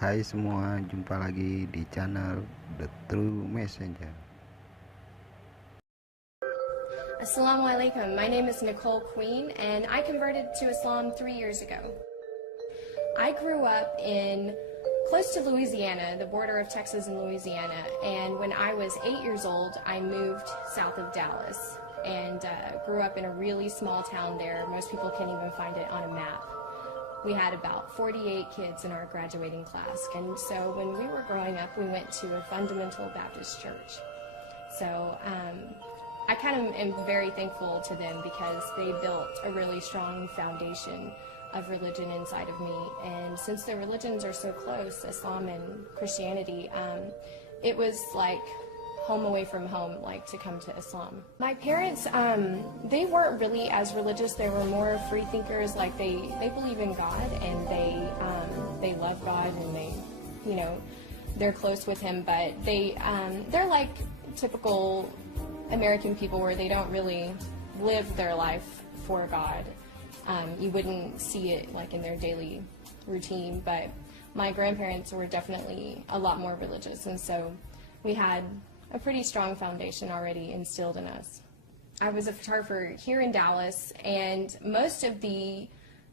Hai semua, jumpa lagi di channel The True Messenger. Assalamu alaikum. My name is Nicole Queen, and I converted to Islam 3 years ago. I grew up in close to Louisiana, the border of Texas and Louisiana, and when I was 8 years old, I moved south of Dallas and grew up in a really small town there. Most people can't even find it on a map. We had about 48 kids in our graduating class, and so when we were growing up, we went to a fundamental Baptist church. So I kind of am very thankful to them because they built a really strong foundation of religion inside of me. And since the religions are so close, Islam and Christianity, it was like home away from home, like to come to Islam. My parents, they weren't really as religious. They were more free thinkers. Like they believe in God and they love God and they're close with Him. But they're like typical American people where they don't really live their life for God. You wouldn't see it like in their daily routine, but my grandparents were definitely a lot more religious, and so we had a pretty strong foundation already instilled in us. I was a photographer here in Dallas, and most of the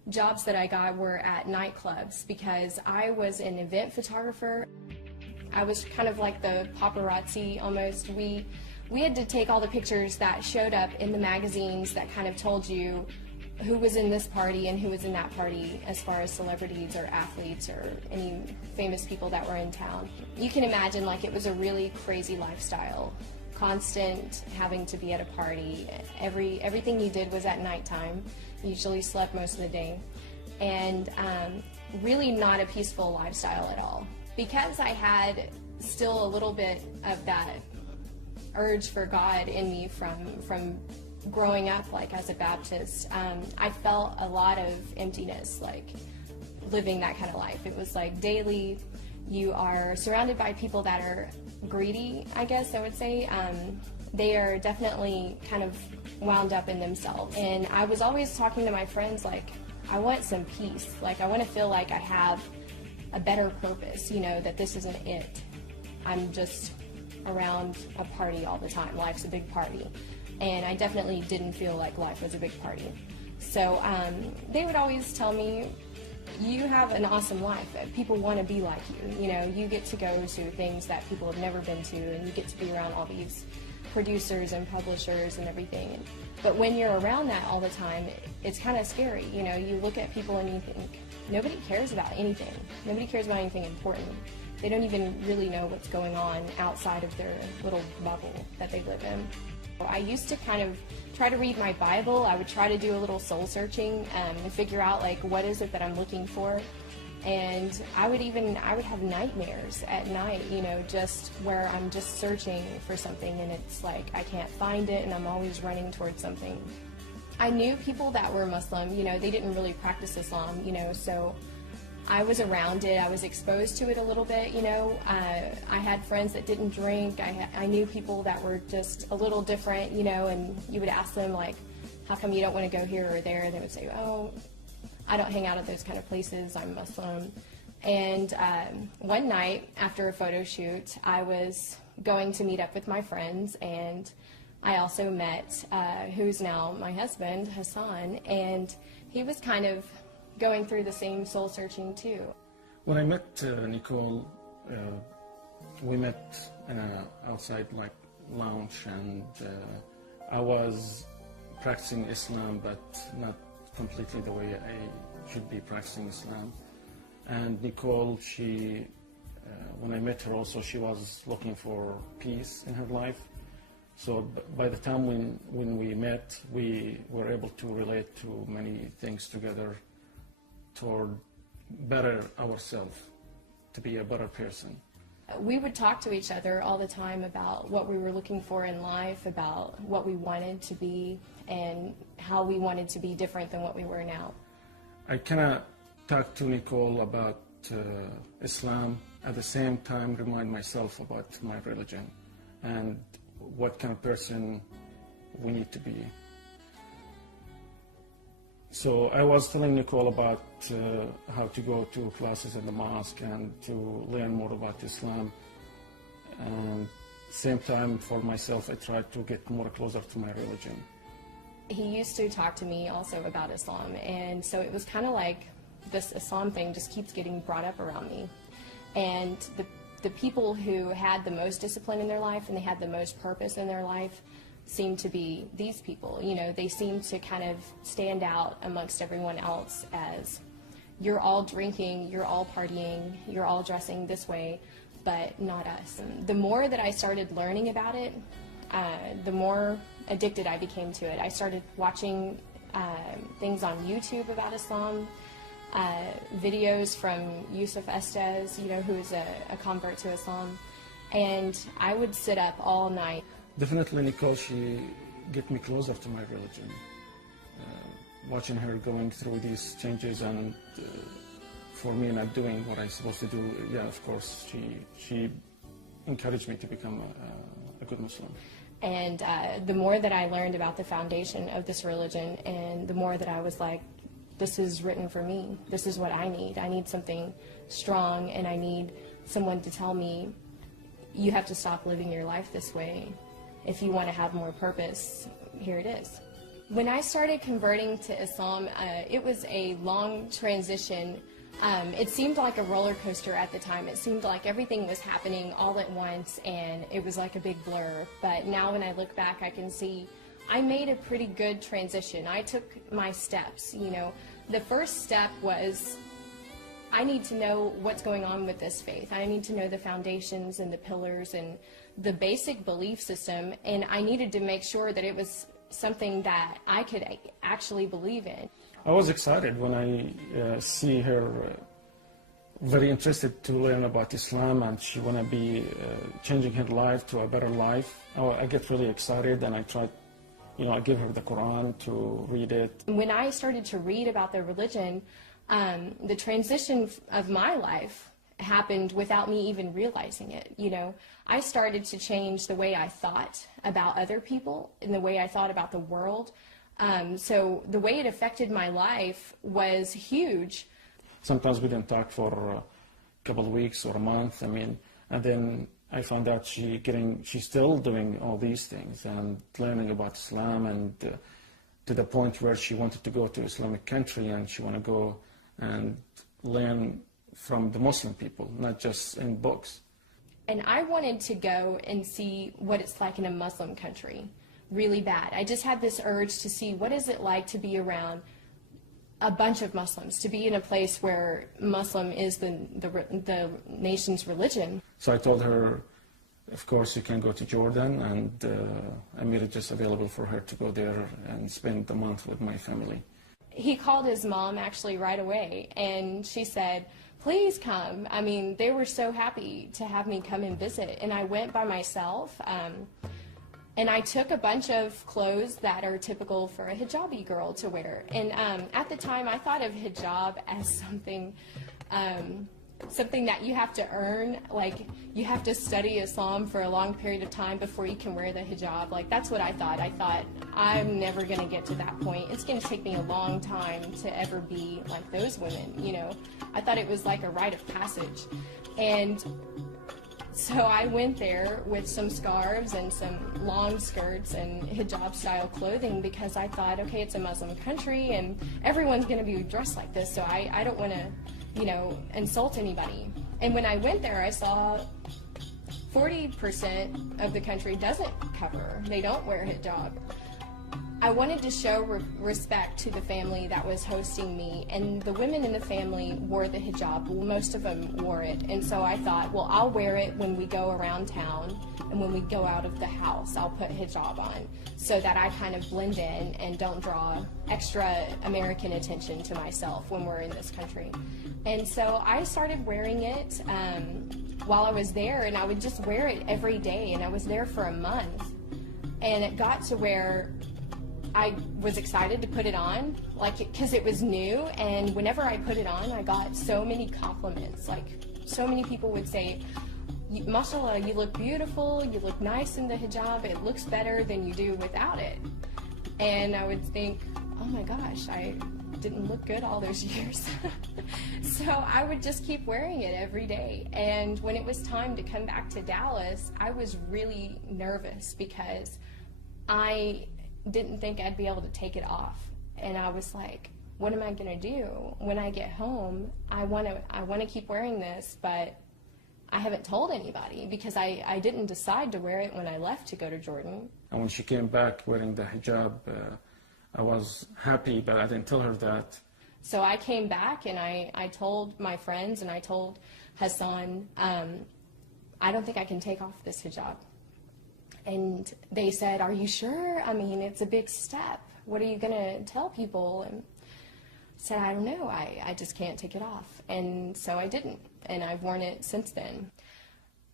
jobs that I got were at nightclubs because I was an event photographer. I was kind of like the paparazzi almost. We had to take all the pictures that showed up in the magazines that kind of told you who was in this party and who was in that party as far as celebrities or athletes or any famous people that were in town. You can imagine like it was a really crazy lifestyle. Constant having to be at a party. Everything you did was at nighttime. You usually slept most of the day. And really not a peaceful lifestyle at all. Because I had still a little bit of that urge for God in me from growing up like as a Baptist, I felt a lot of emptiness like living that kind of life. It was like daily you are surrounded by people that are greedy, I guess I would say. They are definitely kind of wound up in themselves, and I was always talking to my friends like, I want some peace, like I want to feel like I have a better purpose, that this isn't it. I'm just around a party all the time. Life's a big party. And I definitely didn't feel like life was a big party. So they would always tell me, you have an awesome life. People want to be like you. You get to go to things that people have never been to, and you get to be around all these producers and publishers and everything. But when you're around that all the time, it's kind of scary. You look at people and you think, nobody cares about anything. Nobody cares about anything important. They don't even really know what's going on outside of their little bubble that they live in. I used to kind of try to read my Bible. I would try to do a little soul searching and figure out like what is it that I'm looking for. And I would have nightmares at night, just where I'm just searching for something and it's like I can't find it and I'm always running towards something. I knew people that were Muslim, they didn't really practice Islam, so I was around it. I was exposed to it a little bit, I had friends that didn't drink. I knew people that were just a little different, and you would ask them, like, how come you don't want to go here or there? And they would say, oh, I don't hang out at those kind of places. I'm Muslim. And one night after a photo shoot, I was going to meet up with my friends, and I also met who's now my husband, Hassan, and he was kind of going through the same soul searching too. When I met Nicole, we met in an outside like lounge, and I was practicing Islam, but not completely the way I should be practicing Islam. And Nicole, when I met her also, she was looking for peace in her life. So by the time when we met, we were able to relate to many things together toward better ourselves, to be a better person. We would talk to each other all the time about what we were looking for in life, about what we wanted to be, and how we wanted to be different than what we were now. I cannot talk to Nicole about Islam, at the same time remind myself about my religion and what kind of person we need to be. So I was telling Nicole about how to go to classes in the mosque and to learn more about Islam. And same time for myself, I tried to get more closer to my religion. He used to talk to me also about Islam, and so it was kind of like this Islam thing just keeps getting brought up around me. And the people who had the most discipline in their life and they had the most purpose in their life seemed to be these people. You know, they seemed to kind of stand out amongst everyone else as, you're all drinking, you're all partying, you're all dressing this way, but not us. And the more that I started learning about it, the more addicted I became to it. I started watching things on YouTube about Islam, videos from Yusuf Estes, you know, who is a convert to Islam, and I would sit up all night. Definitely Nicole, she get me closer to my religion. Watching her going through these changes and for me not doing what I'm supposed to do, yeah, of course, she encouraged me to become a good Muslim. And the more that I learned about the foundation of this religion, and the more that I was like, this is written for me. This is what I need. I need something strong, and I need someone to tell me, you have to stop living your life this way. If you want to have more purpose, here it is. When I started converting to Islam, it was a long transition. It seemed like a roller coaster at the time. It seemed like everything was happening all at once, and it was like a big blur. But now when I look back, I can see I made a pretty good transition. I took my steps, you know. The first step was, I need to know what's going on with this faith. I need to know the foundations and the pillars and the basic belief system, and I needed to make sure that it was something that I could actually believe in. I was excited when I see her very interested to learn about Islam, and she want to be changing her life to a better life. I get really excited, and I try, you know, I give her the Quran to read it. When I started to read about the religion, the transition of my life happened without me even realizing it. You know, I started to change the way I thought about other people and the way I thought about the world. So the way it affected my life was huge. Sometimes we didn't talk for a couple of weeks or a month. I mean, and then I found out she's still doing all these things and learning about Islam, and to the point where she wanted to go to Islamic country, and she want to go and learn from the Muslim people, not just in books. And I wanted to go and see what it's like in a Muslim country, really bad. I just had this urge to see what is it like to be around a bunch of Muslims, to be in a place where Muslim is the nation's religion. So I told her, of course, you can go to Jordan, and Amir just available for her to go there and spend the month with my family. He called his mom actually right away, and she said, please come. I mean, they were so happy to have me come and visit, and I went by myself. And I took a bunch of clothes that are typical for a hijabi girl to wear. And at the time, I thought of hijab as something that you have to earn. Like, you have to study Islam for a long period of time before you can wear the hijab. Like, that's what I thought. I thought, I'm never going to get to that point. It's going to take me a long time to ever be like those women, you know. I thought it was like a rite of passage. And so I went there with some scarves and some long skirts and hijab-style clothing because I thought, okay, it's a Muslim country and everyone's going to be dressed like this, so I don't want to, you know, insult anybody. And when I went there, I saw 40% of the country doesn't cover. They don't wear hijab. I wanted to show respect to the family that was hosting me, and the women in the family wore the hijab. Well, most of them wore it, and so I thought, well, I'll wear it when we go around town, and when we go out of the house, I'll put hijab on, so that I kind of blend in and don't draw extra American attention to myself when we're in this country. And so I started wearing it while I was there, and I would just wear it every day, and I was there for a month, and it got to where I was excited to put it on, like, because it was new, and whenever I put it on, I got so many compliments. Like, so many people would say, mashallah, you look beautiful, you look nice in the hijab, it looks better than you do without it. And I would think, oh my gosh, didn't look good all those years. So I would just keep wearing it every day. And when it was time to come back to Dallas, I was really nervous because I didn't think I'd be able to take it off. And I was like, what am I going to do when I get home? I want to keep wearing this, but I haven't told anybody because I didn't decide to wear it when I left to go to Jordan. And when she came back wearing the hijab, I was happy, but I didn't tell her that. So I came back and I told my friends and I told Hassan, I don't think I can take off this hijab. And they said, are you sure? I mean, it's a big step. What are you going to tell people? And I said, I don't know. I just can't take it off. And so I didn't. And I've worn it since then.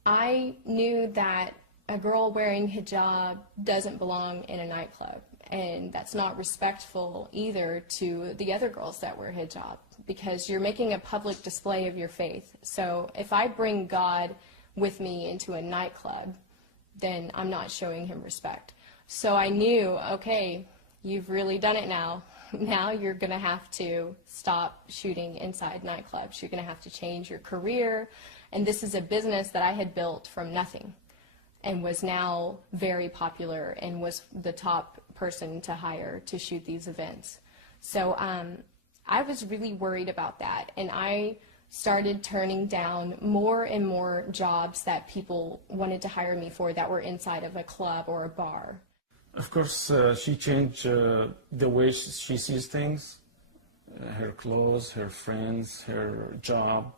I knew that a girl wearing hijab doesn't belong in a nightclub. And that's not respectful either to the other girls that wear hijab, because you're making a public display of your faith. So if I bring God with me into a nightclub, then I'm not showing him respect. So I knew, okay, you've really done it now. Now you're going to have to stop shooting inside nightclubs. You're going to have to change your career. And this is a business that I had built from nothing and was now very popular and was the top person to hire to shoot these events. So I was really worried about that. And I started turning down more and more jobs that people wanted to hire me for that were inside of a club or a bar. Of course, she changed the way she sees things, her clothes, her friends, her job.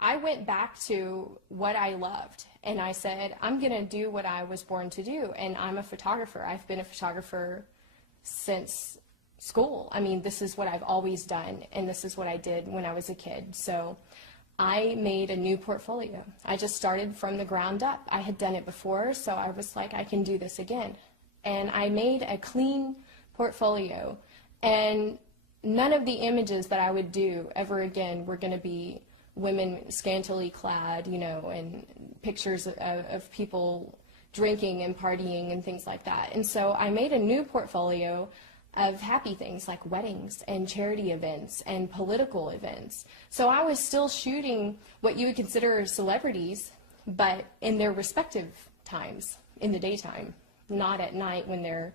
I went back to what I loved, and I said, I'm going to do what I was born to do, and I'm a photographer. I've been a photographer since school. I mean, this is what I've always done, and this is what I did when I was a kid. So I made a new portfolio. I just started from the ground up. I had done it before, so I was like, I can do this again. And I made a clean portfolio, and none of the images that I would do ever again were going to be women scantily clad, you know, and pictures of people drinking and partying and things like that. And so I made a new portfolio of happy things like weddings and charity events and political events. So I was still shooting what you would consider celebrities, but in their respective times, in the daytime, not at night when they're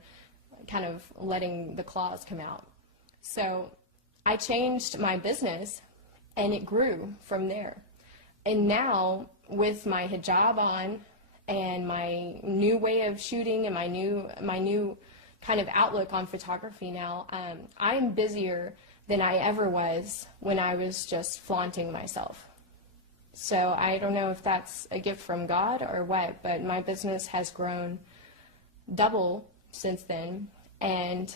kind of letting the claws come out. So I changed my business and it grew from there. And now with my hijab on and my new way of shooting and my new kind of outlook on photography now, I am busier than I ever was when I was just flaunting myself. So I don't know if that's a gift from God or what, but my business has grown double since then, and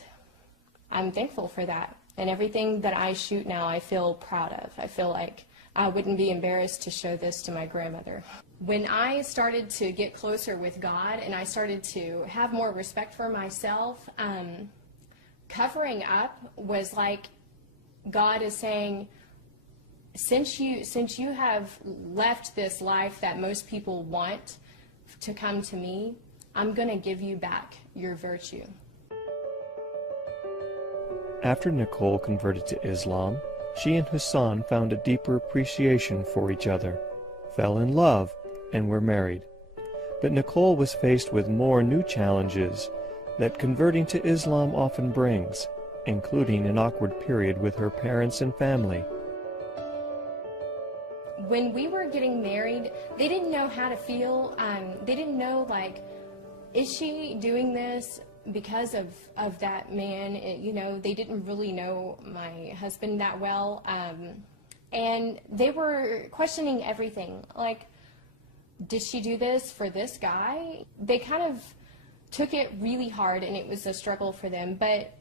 I'm thankful for that. And everything that I shoot now, I feel proud of. I feel like I wouldn't be embarrassed to show this to my grandmother. When I started to get closer with God and I started to have more respect for myself, covering up was like God is saying, since you have left this life that most people want to come to me, I'm going to give you back your virtue. After Nicole converted to Islam, she and Hassan found a deeper appreciation for each other, fell in love, and were married. But Nicole was faced with more new challenges that converting to Islam often brings, including an awkward period with her parents and family. When we were getting married, they didn't know how to feel. They didn't know, like, is she doing this because of that man? You know, they didn't really know my husband that well. And they were questioning everything. Like, did she do this for this guy? They kind of took it really hard, and it was a struggle for them. But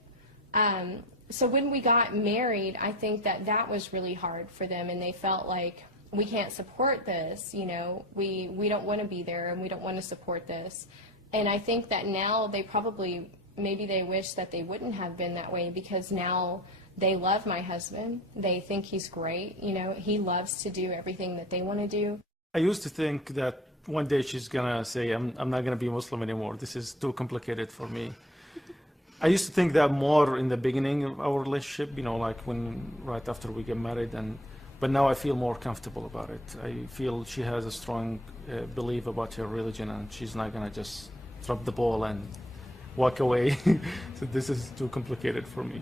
so when we got married, I think that was really hard for them, and they felt like, we can't support this, you know, we don't want to be there, and we don't want to support this. And I think that now they probably, maybe they wish that they wouldn't have been that way, because now they love my husband. They think he's great. You know, he loves to do everything that they want to do. I used to think that one day she's going to say, I'm not going to be Muslim anymore. This is too complicated for me. I used to think that more in the beginning of our relationship, like right after we get married, but now I feel more comfortable about it. I feel she has a strong belief about her religion, and she's not gonna just drop the ball and walk away. So this is too complicated for me.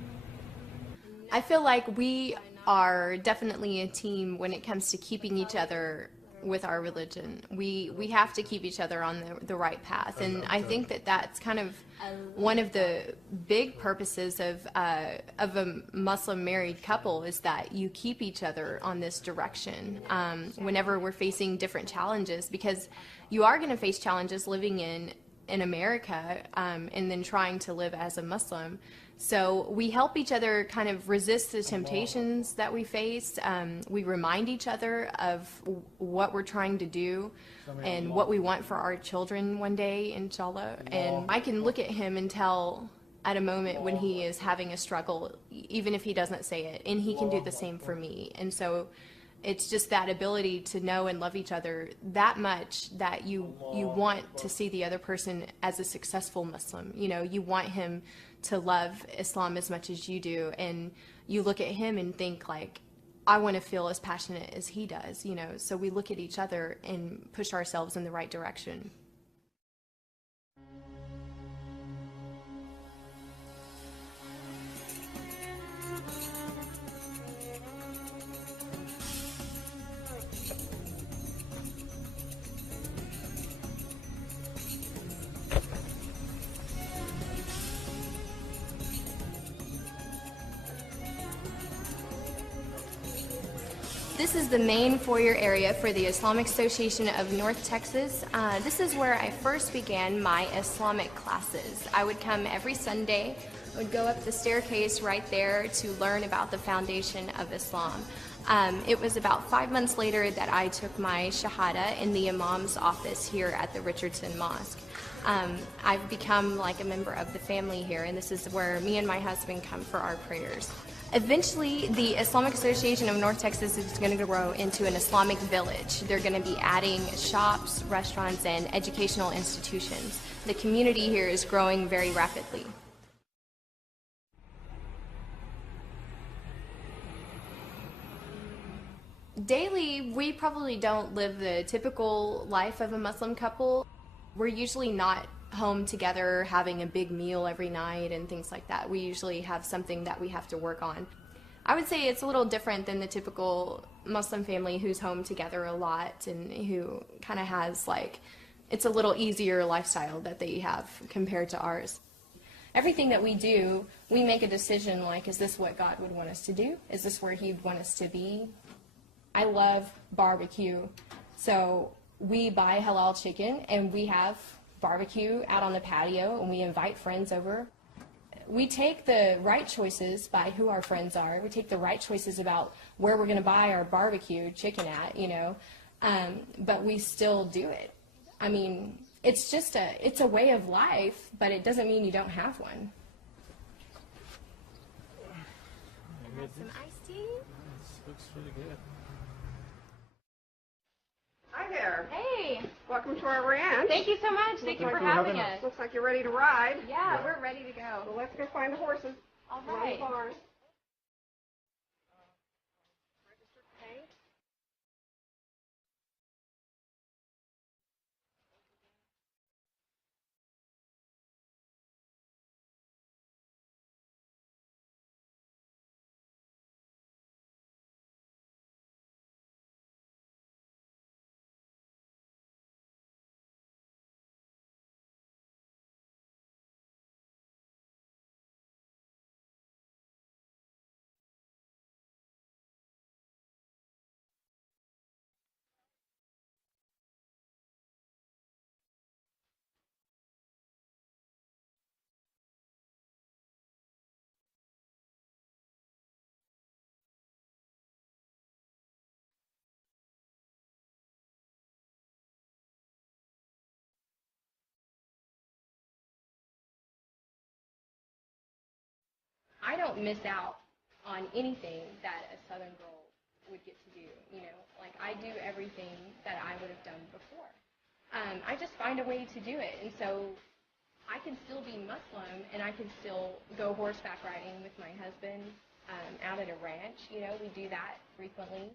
I feel like we are definitely a team when it comes to keeping each other with our religion. We have to keep each other on the right path, and I think that that's kind of one of the big purposes of a Muslim married couple, is that you keep each other on this direction whenever we're facing different challenges, because you are going to face challenges living in America and then trying to live as a Muslim. So we help each other kind of resist the temptations that we face. We remind each other of what we're trying to do and what we want for our children one day, inshallah. And I can look at him and tell at a moment when he is having a struggle, even if he doesn't say it, and he can do the same for me. And so it's just that ability to know and love each other that much that you want to see the other person as a successful Muslim. You want him to love Islam as much as you do, and you look at him and think like, I want to feel as passionate as he does, so we look at each other and push ourselves in the right direction. This is the main foyer area for the Islamic Association of North Texas. This is where I first began my Islamic classes. I would come every Sunday. I would go up the staircase right there to learn about the foundation of Islam. It was about 5 months later that I took my Shahada in the Imam's office here at the Richardson Mosque. I've become like a member of the family here, and this is where me and my husband come for our prayers. Eventually, the Islamic Association of North Texas is going to grow into an Islamic village. They're going to be adding shops, restaurants, and educational institutions. The community here is growing very rapidly. Daily, we probably don't live the typical life of a Muslim couple. We're usually not home together having a big meal every night and things like that. We usually have something that we have to work on. I would say it's a little different than the typical Muslim family who's home together a lot and who kind of has it's a little easier lifestyle that they have compared to ours. Everything that we do, we make a decision like, is this what God would want us to do? Is this where He'd want us to be? I love barbecue, so we buy halal chicken and we have barbecue out on the patio and we invite friends over. We take the right choices by who our friends are. We take the right choices about where we're going to buy our barbecue chicken at, but we still do it. I mean, it's a way of life, but it doesn't mean you don't have one. Have some iced tea? This looks really good. Hi there. Hey, Welcome to our ranch. thank you so much. Thank you for having us. Looks like you're ready to ride. Yeah, we're ready to go. Well, let's go find the horses. All Run right. the barn. I don't miss out on anything that a Southern girl would get to do, I do everything that I would have done before. I just find a way to do it, and so I can still be Muslim and I can still go horseback riding with my husband out at a ranch. You know, we do that frequently.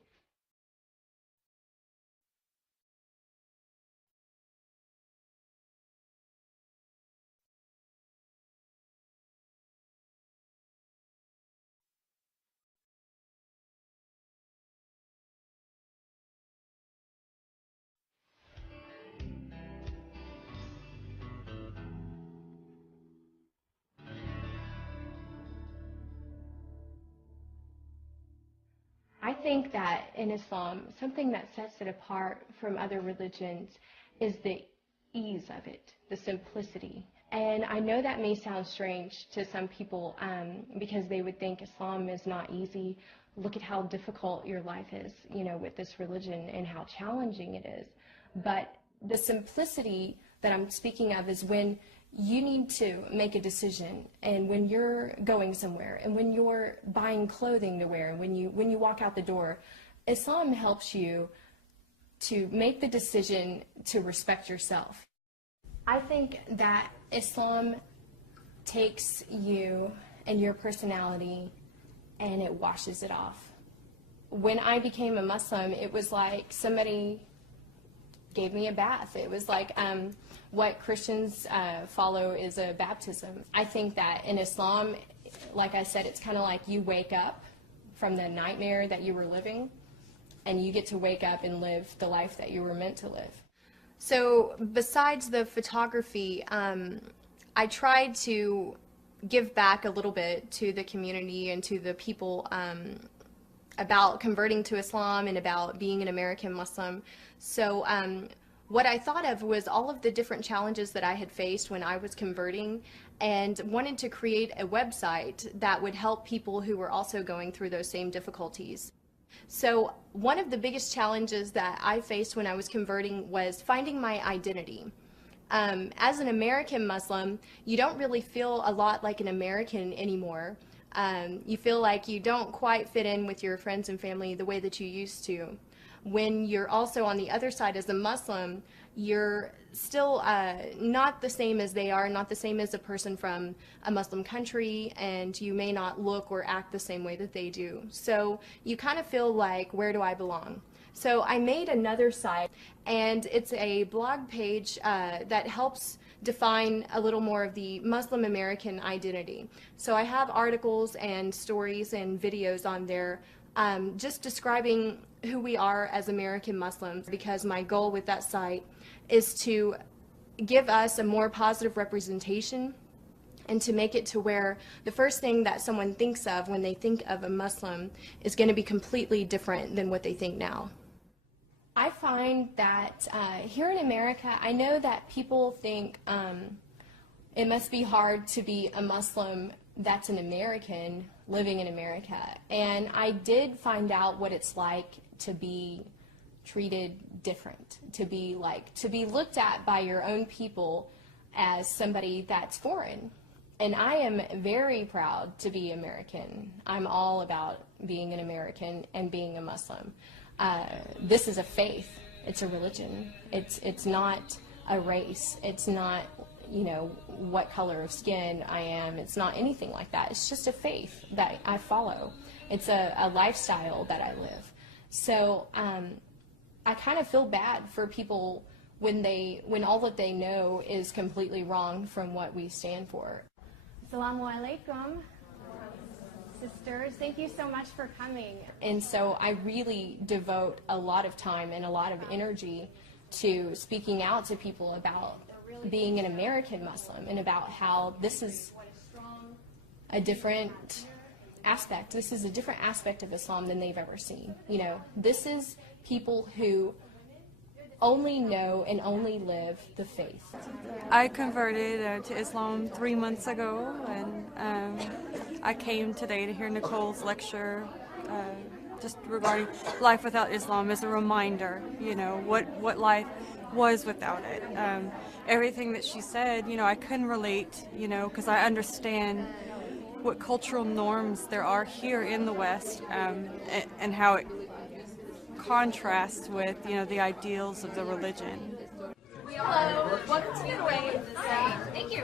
I think that in Islam, something that sets it apart from other religions is the ease of it, the simplicity. And I know that may sound strange to some people because they would think Islam is not easy. Look at how difficult your life is, you know, with this religion and how challenging it is. But the simplicity that I'm speaking of is when you need to make a decision, and when you're going somewhere, and when you're buying clothing to wear, and when you walk out the door, Islam helps you to make the decision to respect yourself. I think that Islam takes you and your personality and it washes it off. When I became a Muslim, it was like somebody gave me a bath. It was like what Christians follow is a baptism. I think that in Islam, like I said, it's kind of like you wake up from the nightmare that you were living, and you get to wake up and live the life that you were meant to live. So besides the photography, I tried to give back a little bit to the community and to the people about converting to Islam and about being an American Muslim. So what I thought of was all of the different challenges that I had faced when I was converting, and wanted to create a website that would help people who were also going through those same difficulties. So one of the biggest challenges that I faced when I was converting was finding my identity. As an American Muslim, you don't really feel a lot like an American anymore. You feel like you don't quite fit in with your friends and family the way that you used to. When you're also on the other side as a Muslim, you're still not the same as they are, not the same as a person from a Muslim country, and you may not look or act the same way that they do. So you kind of feel like, where do I belong? So I made another site, and it's a blog page that helps define a little more of the Muslim American identity. So I have articles and stories and videos on there just describing who we are as American Muslims, because my goal with that site is to give us a more positive representation and to make it to where the first thing that someone thinks of when they think of a Muslim is going to be completely different than what they think now. I find that here in America, I know that people think it must be hard to be a Muslim that's an American living in America. And I did find out what it's like to be treated different, to be looked at by your own people as somebody that's foreign. And I am very proud to be American. I'm all about being an American and being a Muslim. This is a faith. It's a religion. It's not a race. It's not, you know, what color of skin I am. It's not anything like that. It's just a faith that I follow. It's a lifestyle that I live. So I kind of feel bad for people when all that they know is completely wrong from what we stand for. Assalamu alaikum, sisters. Thank you so much for coming. And so I really devote a lot of time and a lot of energy to speaking out to people about being an American Muslim and about how this is a different aspect. This is a different aspect of Islam than they've ever seen. You know, this is people who only know and only live the faith. I converted to Islam 3 months ago, and I came today to hear Nicole's lecture just regarding life without Islam as a reminder, you know, what life was without it. Everything that she said, you know, I couldn't relate, you know, because I understand what cultural norms there are here in the West, and how it contrasts with, you know, the ideals of the religion. We Hello, welcome to Getaway. Hi, thank you.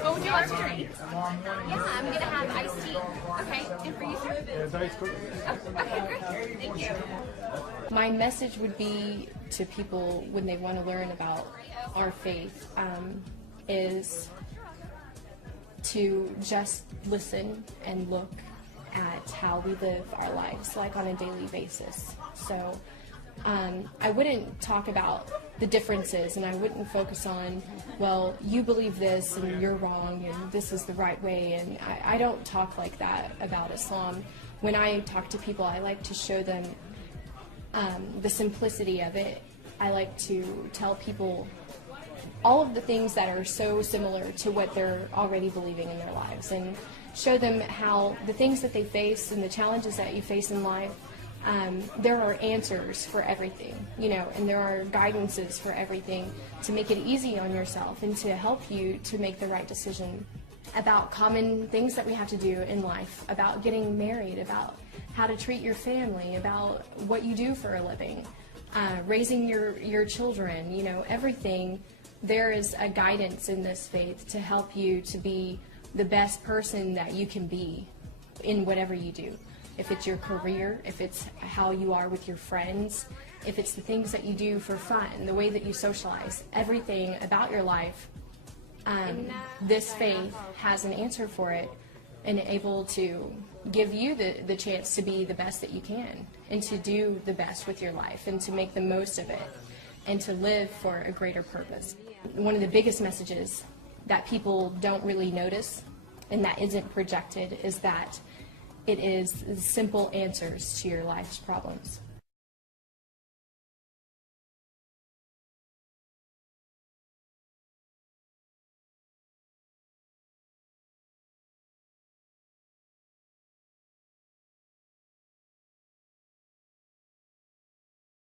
What would you like to drink? Yeah, I'm going to have iced tea. Okay, and for you, sir? Diet Coke. Oh, okay, great. Thank you. My message would be to people when they want to learn about our faith is to just listen and look at how we live our lives, like on a daily basis. So I wouldn't talk about the differences, and I wouldn't focus on, well, you believe this and you're wrong and this is the right way, and I don't talk like that about Islam. When I talk to people, I like to show them the simplicity of it. I like to tell people all of the things that are so similar to what they're already believing in their lives, and show them how the things that they face and the challenges that you face in life, there are answers for everything, you know, and there are guidances for everything to make it easy on yourself and to help you to make the right decision about common things that we have to do in life, about getting married, about how to treat your family, about what you do for a living, raising your children, you know, everything. There is a guidance in this faith to help you to be the best person that you can be in whatever you do. If it's your career, if it's how you are with your friends, if it's the things that you do for fun, the way that you socialize, everything about your life, this faith has an answer for it and able to give you the chance to be the best that you can and to do the best with your life and to make the most of it and to live for a greater purpose. One of the biggest messages that people don't really notice and that isn't projected is that it is simple answers to your life's problems.